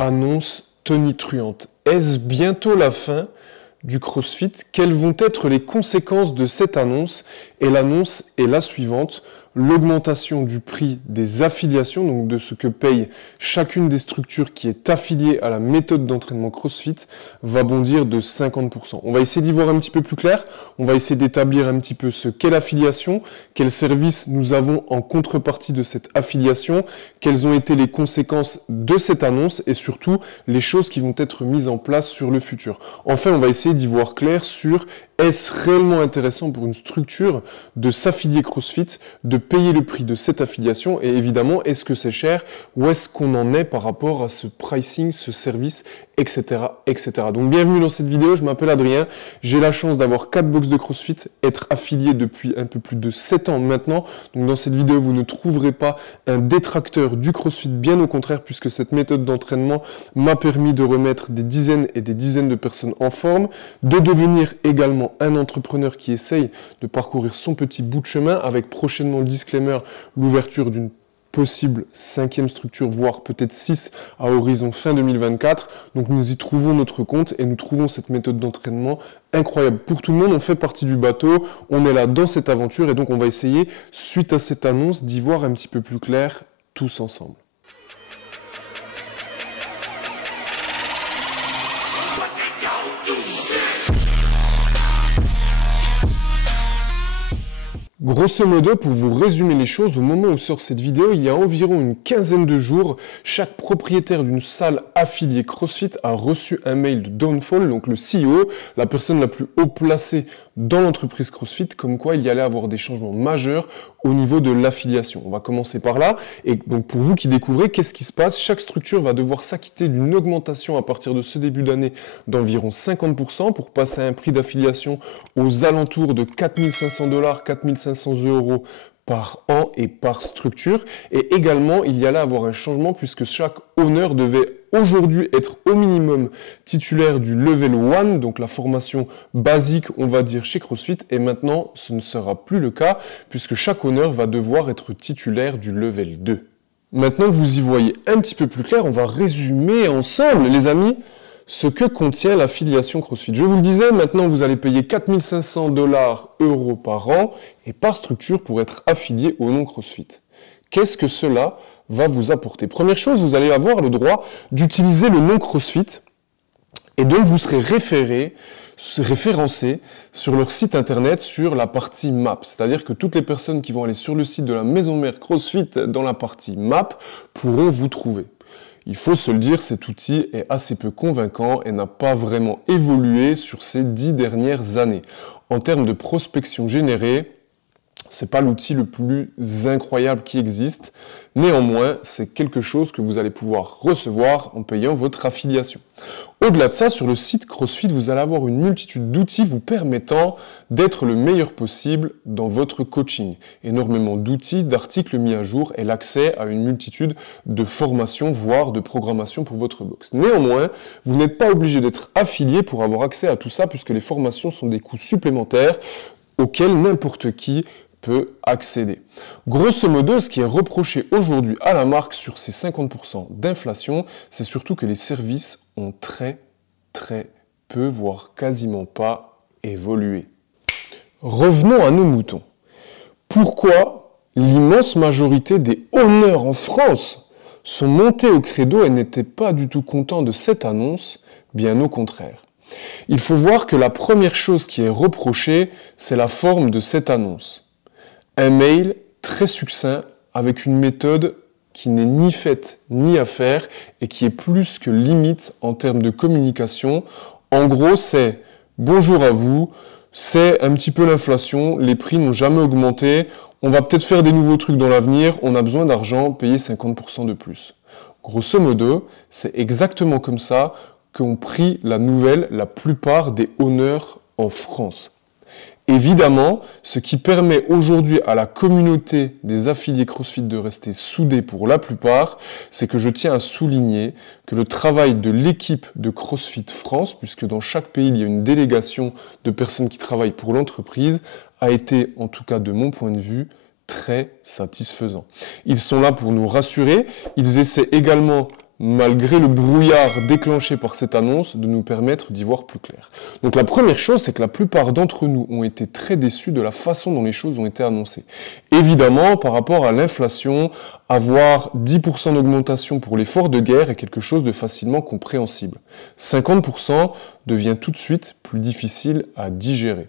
Annonce tonitruante. Est-ce bientôt la fin du CrossFit? Quelles vont être les conséquences de cette annonce? Et l'annonce est la suivante. L'augmentation du prix des affiliations, donc de ce que paye chacune des structures qui est affiliée à la méthode d'entraînement CrossFit, va bondir de 50%. On va essayer d'y voir un petit peu plus clair, on va essayer d'établir un petit peu ce qu'est l'affiliation, quels services nous avons en contrepartie de cette affiliation, quelles ont été les conséquences de cette annonce et surtout les choses qui vont être mises en place sur le futur. Enfin, on va essayer d'y voir clair sur est-ce réellement intéressant pour une structure de s'affilier CrossFit, de payer le prix de cette affiliation et évidemment, est-ce que c'est cher ou est-ce qu'on en est par rapport à ce pricing, ce service, etc., etc. Donc bienvenue dans cette vidéo, je m'appelle Adrien, j'ai la chance d'avoir 4 box de CrossFit, être affilié depuis un peu plus de 7 ans maintenant. Donc dans cette vidéo, vous ne trouverez pas un détracteur du CrossFit, bien au contraire, puisque cette méthode d'entraînement m'a permis de remettre des dizaines et des dizaines de personnes en forme, de devenir également un entrepreneur qui essaye de parcourir son petit bout de chemin avec prochainement le disclaimer, l'ouverture d'une possible 5e structure, voire peut-être 6 à horizon fin 2024. Donc nous y trouvons notre compte et nous trouvons cette méthode d'entraînement incroyable pour tout le monde. On fait partie du bateau, on est là dans cette aventure et donc on va essayer, suite à cette annonce, d'y voir un petit peu plus clair tous ensemble. Grosso modo, pour vous résumer les choses, au moment où sort cette vidéo, il y a environ une quinzaine de jours, chaque propriétaire d'une salle affiliée CrossFit a reçu un mail de Downfall, donc le CEO, la personne la plus haut placée dans l'entreprise CrossFit, comme quoi il y allait avoir des changements majeurs au niveau de l'affiliation. On va commencer par là. Et donc pour vous qui découvrez, qu'est-ce qui se passe? Chaque structure va devoir s'acquitter d'une augmentation à partir de ce début d'année d'environ 50% pour passer à un prix d'affiliation aux alentours de 4 500 $, 4 500 € par an et par structure. Et également, il y allait avoir un changement puisque chaque owner devait aujourd'hui être au minimum titulaire du Level 1, donc la formation basique, on va dire, chez CrossFit. Et maintenant, ce ne sera plus le cas puisque chaque owner va devoir être titulaire du Level 2. Maintenant que vous y voyez un petit peu plus clair, on va résumer ensemble, les amis, ce que contient l'affiliation CrossFit. Je vous le disais, maintenant vous allez payer 4 500 € par an et par structure pour être affilié au nom CrossFit. Qu'est-ce que cela va vous apporter? Première chose, vous allez avoir le droit d'utiliser le nom CrossFit et donc vous serez référencé sur leur site internet sur la partie map. C'est-à-dire que toutes les personnes qui vont aller sur le site de la maison mère CrossFit dans la partie map pourront vous trouver. Il faut se le dire, cet outil est assez peu convaincant et n'a pas vraiment évolué sur ces 10 dernières années. En termes de prospection générée, c'est pas l'outil le plus incroyable qui existe. Néanmoins, c'est quelque chose que vous allez pouvoir recevoir en payant votre affiliation. Au-delà de ça, sur le site CrossFit, vous allez avoir une multitude d'outils vous permettant d'être le meilleur possible dans votre coaching. Énormément d'outils, d'articles mis à jour et l'accès à une multitude de formations, voire de programmation pour votre box. Néanmoins, vous n'êtes pas obligé d'être affilié pour avoir accès à tout ça puisque les formations sont des coûts supplémentaires auxquels n'importe qui peut accéder. Grosso modo, ce qui est reproché aujourd'hui à la marque sur ces 50% d'inflation, c'est surtout que les services ont très peu, voire quasiment pas évolué. Revenons à nos moutons. Pourquoi l'immense majorité des honneurs en France sont montés au credo et n'étaient pas du tout contents de cette annonce? Bien au contraire. Il faut voir que la première chose qui est reprochée, c'est la forme de cette annonce. Un mail très succinct avec une méthode qui n'est ni faite ni à faire et qui est plus que limite en termes de communication. En gros, c'est « bonjour à vous, c'est un petit peu l'inflation, les prix n'ont jamais augmenté, on va peut-être faire des nouveaux trucs dans l'avenir, on a besoin d'argent, payez 50% de plus ». Grosso modo, c'est exactement comme ça qu'ont pris la nouvelle la plupart des honneurs en France. Évidemment, ce qui permet aujourd'hui à la communauté des affiliés CrossFit de rester soudés pour la plupart, c'est que je tiens à souligner que le travail de l'équipe de CrossFit France, puisque dans chaque pays il y a une délégation de personnes qui travaillent pour l'entreprise, a été, en tout cas de mon point de vue, très satisfaisant. Ils sont là pour nous rassurer, ils essaient également malgré le brouillard déclenché par cette annonce, de nous permettre d'y voir plus clair. Donc la première chose, c'est que la plupart d'entre nous ont été très déçus de la façon dont les choses ont été annoncées. Évidemment, par rapport à l'inflation, avoir 10% d'augmentation pour l'effort de guerre est quelque chose de facilement compréhensible. 50% devient tout de suite plus difficile à digérer.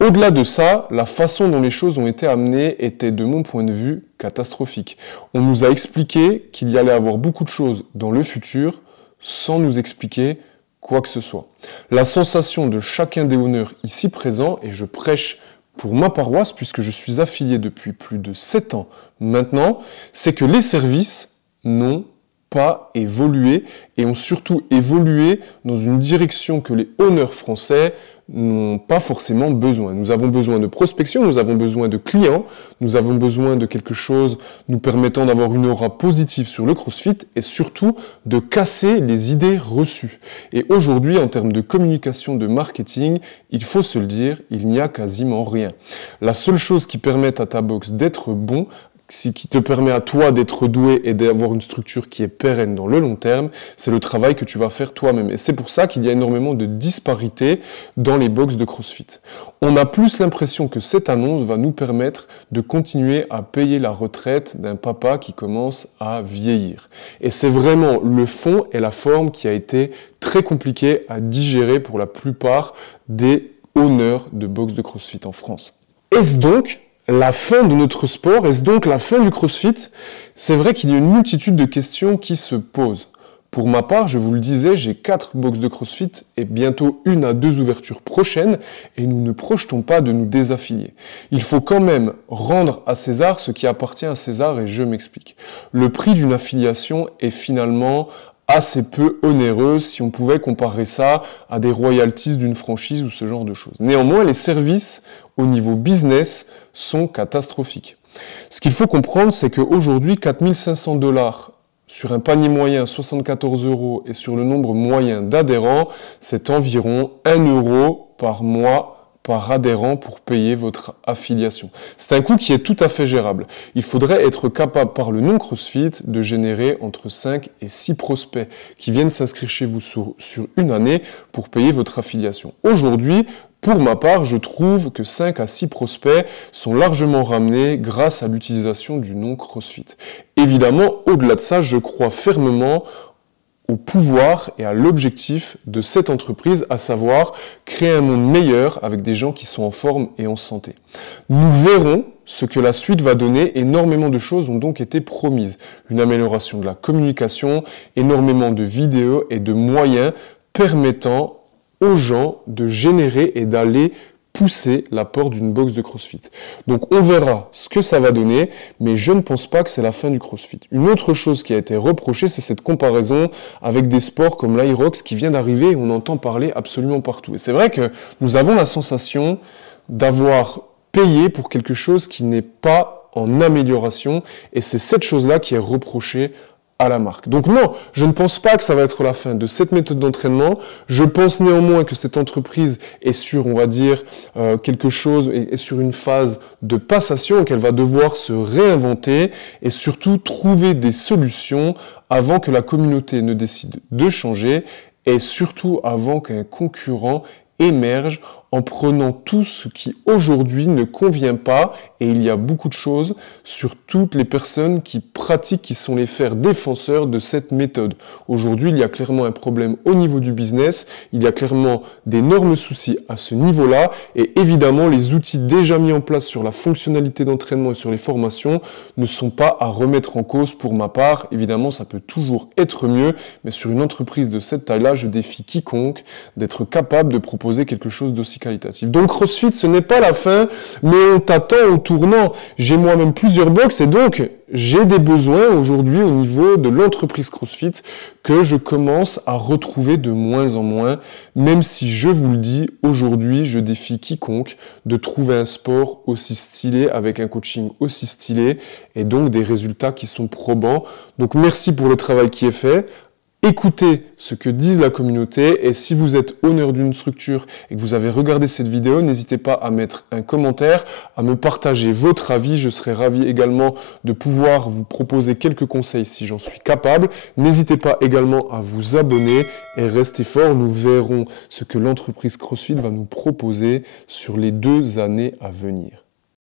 Au-delà de ça, la façon dont les choses ont été amenées était, de mon point de vue, catastrophique. On nous a expliqué qu'il y allait avoir beaucoup de choses dans le futur sans nous expliquer quoi que ce soit. La sensation de chacun des honneurs ici présents, et je prêche pour ma paroisse puisque je suis affilié depuis plus de 7 ans maintenant, c'est que les services n'ont pas évolué et ont surtout évolué dans une direction que les honneurs français n'ont pas forcément besoin. Nous avons besoin de prospection, nous avons besoin de clients, nous avons besoin de quelque chose nous permettant d'avoir une aura positive sur le CrossFit et surtout de casser les idées reçues. Et aujourd'hui, en termes de communication, de marketing, il faut se le dire, il n'y a quasiment rien. La seule chose qui permette à ta box d'être bon, qui te permet à toi d'être doué et d'avoir une structure qui est pérenne dans le long terme, c'est le travail que tu vas faire toi-même. Et c'est pour ça qu'il y a énormément de disparités dans les box de CrossFit. On a plus l'impression que cette annonce va nous permettre de continuer à payer la retraite d'un papa qui commence à vieillir. Et c'est vraiment le fond et la forme qui a été très compliqué à digérer pour la plupart des owners de box de CrossFit en France. Est-ce donc la fin de notre sport? Est-ce donc la fin du CrossFit? C'est vrai qu'il y a une multitude de questions qui se posent. Pour ma part, je vous le disais, j'ai 4 box de CrossFit et bientôt 1 à 2 ouvertures prochaines et nous ne projetons pas de nous désaffilier. Il faut quand même rendre à César ce qui appartient à César et je m'explique. Le prix d'une affiliation est finalement assez peu onéreux si on pouvait comparer ça à des royalties d'une franchise ou ce genre de choses. Néanmoins, les services au niveau business sont catastrophiques. Ce qu'il faut comprendre, c'est qu'aujourd'hui, 4 500 $ sur un panier moyen, 74 € et sur le nombre moyen d'adhérents, c'est environ 1 € par mois par adhérent pour payer votre affiliation. C'est un coût qui est tout à fait gérable. Il faudrait être capable, par le non-CrossFit, de générer entre 5 et 6 prospects qui viennent s'inscrire chez vous sur une année pour payer votre affiliation. Aujourd'hui, pour ma part, je trouve que 5 à 6 prospects sont largement ramenés grâce à l'utilisation du nom CrossFit. Évidemment, au-delà de ça, je crois fermement au pouvoir et à l'objectif de cette entreprise, à savoir créer un monde meilleur avec des gens qui sont en forme et en santé. Nous verrons ce que la suite va donner. Énormément de choses ont donc été promises. Une amélioration de la communication, énormément de vidéos et de moyens permettant aux gens de générer et d'aller pousser l'apport d'une box de CrossFit. Donc on verra ce que ça va donner, mais je ne pense pas que c'est la fin du CrossFit. Une autre chose qui a été reprochée, c'est cette comparaison avec des sports comme l'Aerox qui vient d'arriver et on entend parler absolument partout. Et c'est vrai que nous avons la sensation d'avoir payé pour quelque chose qui n'est pas en amélioration et c'est cette chose-là qui est reprochée à la marque. Donc non, je ne pense pas que ça va être la fin de cette méthode d'entraînement. Je pense néanmoins que cette entreprise est sur, on va dire, quelque chose, est sur une phase de passation et qu'elle va devoir se réinventer et surtout trouver des solutions avant que la communauté ne décide de changer et surtout avant qu'un concurrent émerge en prenant tout ce qui aujourd'hui ne convient pas, et il y a beaucoup de choses sur toutes les personnes qui pratiquent, qui sont les fers défenseurs de cette méthode. Aujourd'hui, il y a clairement un problème au niveau du business, il y a clairement d'énormes soucis à ce niveau-là, et évidemment, les outils déjà mis en place sur la fonctionnalité d'entraînement et sur les formations ne sont pas à remettre en cause pour ma part. Évidemment, ça peut toujours être mieux, mais sur une entreprise de cette taille-là, je défie quiconque d'être capable de proposer quelque chose d'aussi qualitatif. Donc CrossFit, ce n'est pas la fin, mais on t'attend au tournant. J'ai moi-même plusieurs box et donc j'ai des besoins aujourd'hui au niveau de l'entreprise CrossFit que je commence à retrouver de moins en moins, même si je vous le dis, aujourd'hui, je défie quiconque de trouver un sport aussi stylé, avec un coaching aussi stylé et donc des résultats qui sont probants. Donc merci pour le travail qui est fait. Écoutez ce que disent la communauté, et si vous êtes honneur d'une structure et que vous avez regardé cette vidéo, n'hésitez pas à mettre un commentaire, à me partager votre avis. Je serai ravi également de pouvoir vous proposer quelques conseils si j'en suis capable. N'hésitez pas également à vous abonner et restez forts. Nous verrons ce que l'entreprise CrossFit va nous proposer sur les 2 années à venir.